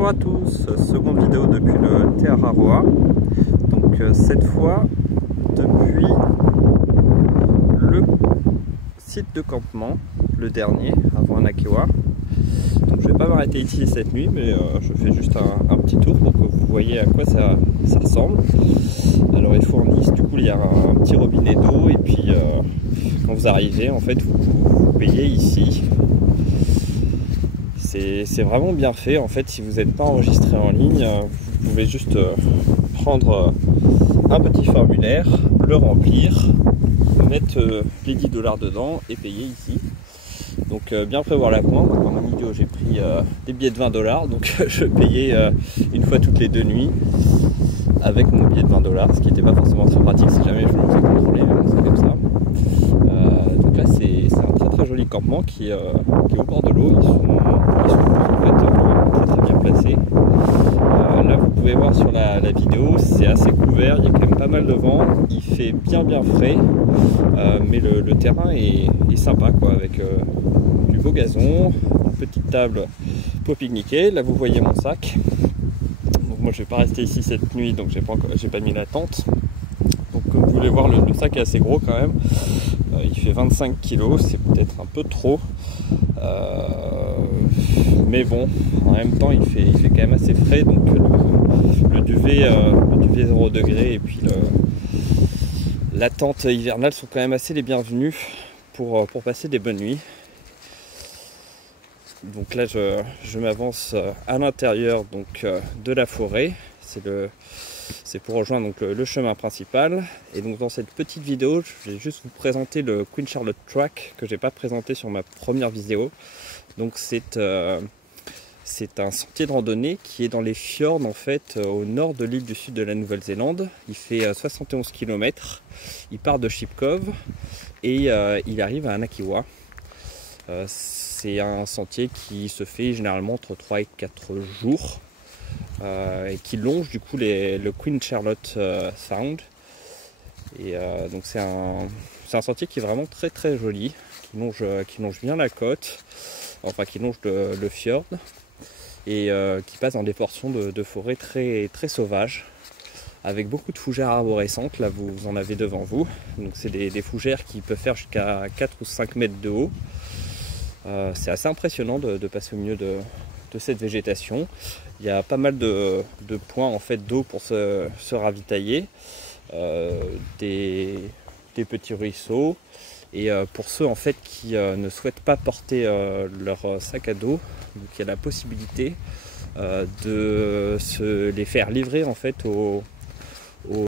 Bonjour à tous, seconde vidéo depuis le Te Araroa. Donc cette fois depuis le site de campement, le dernier avant Anakewa. Donc je vais pas m'arrêter ici cette nuit, mais je fais juste un petit tour pour que vous voyez à quoi ça ressemble. Alors il faut en Nice, du coup il y a un petit robinet d'eau et puis quand vous arrivez en fait vous payez ici. C'est vraiment bien fait en fait. Si vous n'êtes pas enregistré en ligne, vous pouvez juste prendre un petit formulaire, le remplir, mettre les 10 $ dedans et payer ici. Donc bien prévoir la pointe. Dans mon vidéo j'ai pris des billets de 20 $, donc je payais une fois toutes les 2 nuits avec mon billet de 20 $, ce qui n'était pas forcément très pratique si jamais je me faisais contrôler, c'est comme ça. Donc là c'est un très joli campement qui est au bord de l'eau. Ils sont en fait très bien placés. Là vous pouvez voir sur la vidéo, c'est assez couvert, il y a quand même pas mal de vent, il fait bien frais, mais le terrain est sympa quoi, avec du beau gazon, une petite table pour pique-niquer. Là vous voyez mon sac. Donc moi je vais pas rester ici cette nuit, donc j'ai pas mis la tente. Donc comme vous pouvez voir, le sac est assez gros quand même. Il fait 25 kg, c'est peut-être un peu trop. Mais bon, en même temps il fait quand même assez frais, donc le duvet 0 degré et puis la tente hivernale sont quand même assez les bienvenus pour passer des bonnes nuits. Donc là je m'avance à l'intérieur donc de la forêt. C'est pour rejoindre donc le chemin principal. Et donc dans cette petite vidéo, je vais juste vous présenter le Queen Charlotte Track que j'ai pas présenté sur ma première vidéo. Donc c'est un sentier de randonnée qui est dans les fjords en fait au nord de l'île du sud de la Nouvelle-Zélande. Il fait 71 km. Il part de Ship Cove et il arrive à Anakewa. C'est un sentier qui se fait généralement entre 3 et 4 jours. Et qui longe du coup le Queen Charlotte Sound. Et donc c'est un sentier qui est vraiment très joli, qui longe bien la côte, enfin qui longe le fjord, et qui passe dans des portions de forêt très sauvages, avec beaucoup de fougères arborescentes. Là vous en avez devant vous, donc c'est des fougères qui peuvent faire jusqu'à 4 ou 5 mètres de haut. C'est assez impressionnant de passer au milieu de cette végétation. Il y a pas mal de points en fait d'eau pour se ravitailler, des petits ruisseaux, et pour ceux en fait qui ne souhaitent pas porter leur sac à dos, donc il y a la possibilité de se les faire livrer en fait aux